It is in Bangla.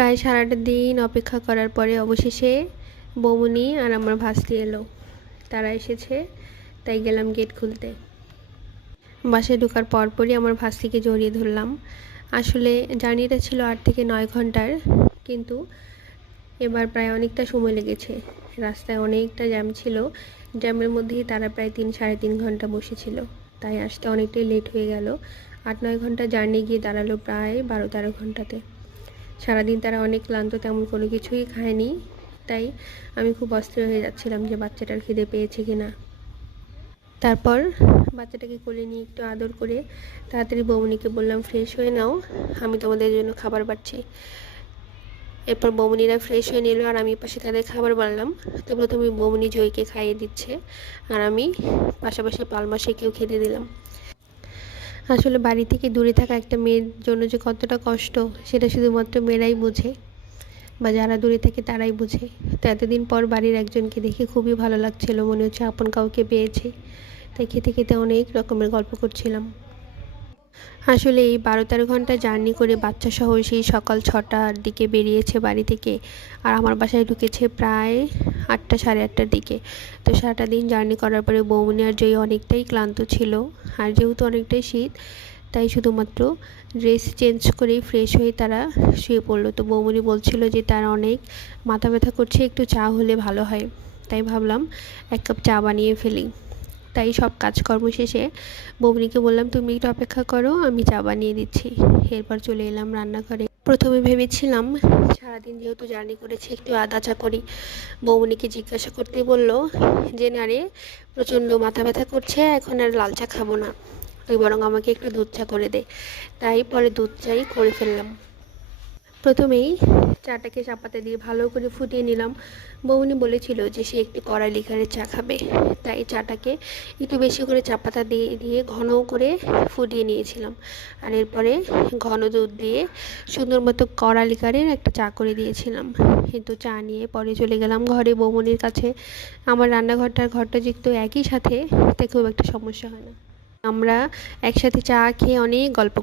প্রায় সারাটা দিন অপেক্ষা করার পরে অবশেষে বৌমনি আর আমার ভাস্তি এলো। তারা এসেছে, তাই গেলাম গেট খুলতে। বাসায় ঢোকার পরপরই আমার ভাস্তিকে জড়িয়ে ধরলাম। আসলে জার্নিটা ছিল 8 থেকে 9 ঘন্টার, কিন্তু এবার প্রায় অনেকটা সময় লেগেছে। রাস্তায় অনেকটা জ্যাম ছিল, জ্যামের মধ্যেই তারা প্রায় 3-3.5 ঘন্টা বসেছিল, তাই আসতে অনেকটাই লেট হয়ে গেল। 8-9 ঘন্টা জার্নি গিয়ে দাঁড়ালো প্রায় 12-13 ঘন্টাতে। সারাদিন তারা অনেক ক্লান্ত, তেমন কোনো কিছুই খায়নি, তাই আমি খুব অস্থির হয়ে যাচ্ছিলাম যে বাচ্চাটার খিদে পেয়েছে কিনা। তারপর বাচ্চাটাকে কোলে নিয়ে একটু আদর করে তাড়াতাড়ি বৌমনিকে বললাম, ফ্রেশ হয়ে নাও, আমি তোমাদের জন্য খাবার বাড়ছি। এরপর বৌমনিরা ফ্রেশ হয়ে নিল আর আমি পাশে তাদের খাবার বাড়লাম। তো প্রথমে বৌমনি জয়কে খাইয়ে দিচ্ছে আর আমি পাশাপাশি পালমাশাকেও খেতে দিলাম। আসলে বাড়ি থেকে দূরে থাকা একটা মেয়ের জন্য যে কতটা কষ্ট, সেটা শুধুমাত্র মেয়েরাই বোঝে, বা যারা দূরে থাকে তারাই বোঝে। তো এতদিন পর বাড়ির একজনকে দেখে খুবই ভালো লাগছিল, মনে হচ্ছে আপন কাউকে পেয়েছি। তাই খেতে খেতে অনেক রকমের গল্প করছিলাম। আসলে এই 12-13 ঘন্টা জার্নি করে বাচ্চা সহ সেই সকাল 6টার দিকে বেরিয়েছে বাড়ি থেকে, আর আমার বাসায় ঢুকেছে প্রায় 8টা, সাড়ে 8টার দিকে। তো সারাটা দিন জার্নি করার পরে বৌমনি আর জয়ী অনেকটাই ক্লান্ত ছিল, আর যেহেতু অনেকটাই শীত, তাই শুধুমাত্র ড্রেস চেঞ্জ করেই ফ্রেশ হয়ে তারা শুয়ে পড়লো। তো বৌমনি বলছিল যে তার অনেক মাথা ব্যথা করছে, একটু চা হলে ভালো হয়। তাই ভাবলাম 1 কাপ চা বানিয়ে ফেলি। তাই সব কাজকর্ম শেষে বৌমনিকে বললাম, তুমি একটু অপেক্ষা করো, আমি চা বানিয়ে দিচ্ছি। এরপর চলে এলাম রান্নাঘরে। প্রথমে ভেবেছিলাম সারাদিন যেহেতু জার্নি করেছি একটু আদা চা করি। বৌমনিকে জিজ্ঞাসা করতে বলল যে না রে, প্রচণ্ড মাথা ব্যথা করছে, এখন আর লাল চা খাবো না, তুই বরং আমাকে একটু দুধ চা করে দে। তাই পরে দুধ চাই করে ফেললাম। প্রথমেই চাটাকে চাপাতা দিয়ে ভালো করে ফুটিয়ে নিলাম। বৌমনি বলেছিল যে সে একটু কড়া লিকারের চা খাবে, তাই চাটাকে একটু বেশি করে চাপাতা দিয়ে দিয়ে ঘন করে ফুটিয়ে নিয়েছিলাম। আর এরপরে ঘন দুধ দিয়ে সুন্দর মতো কড়া লিকারের একটা চা করে দিয়েছিলাম। কিন্তু চা নিয়ে পরে চলে গেলাম ঘরে বৌমনির কাছে। আমার রান্নাঘরটার ঘরটা যেহেতু একই সাথে, তাই খুব একটা সমস্যা হয় না। আমরা একসাথে চা খেয়ে অনেক গল্প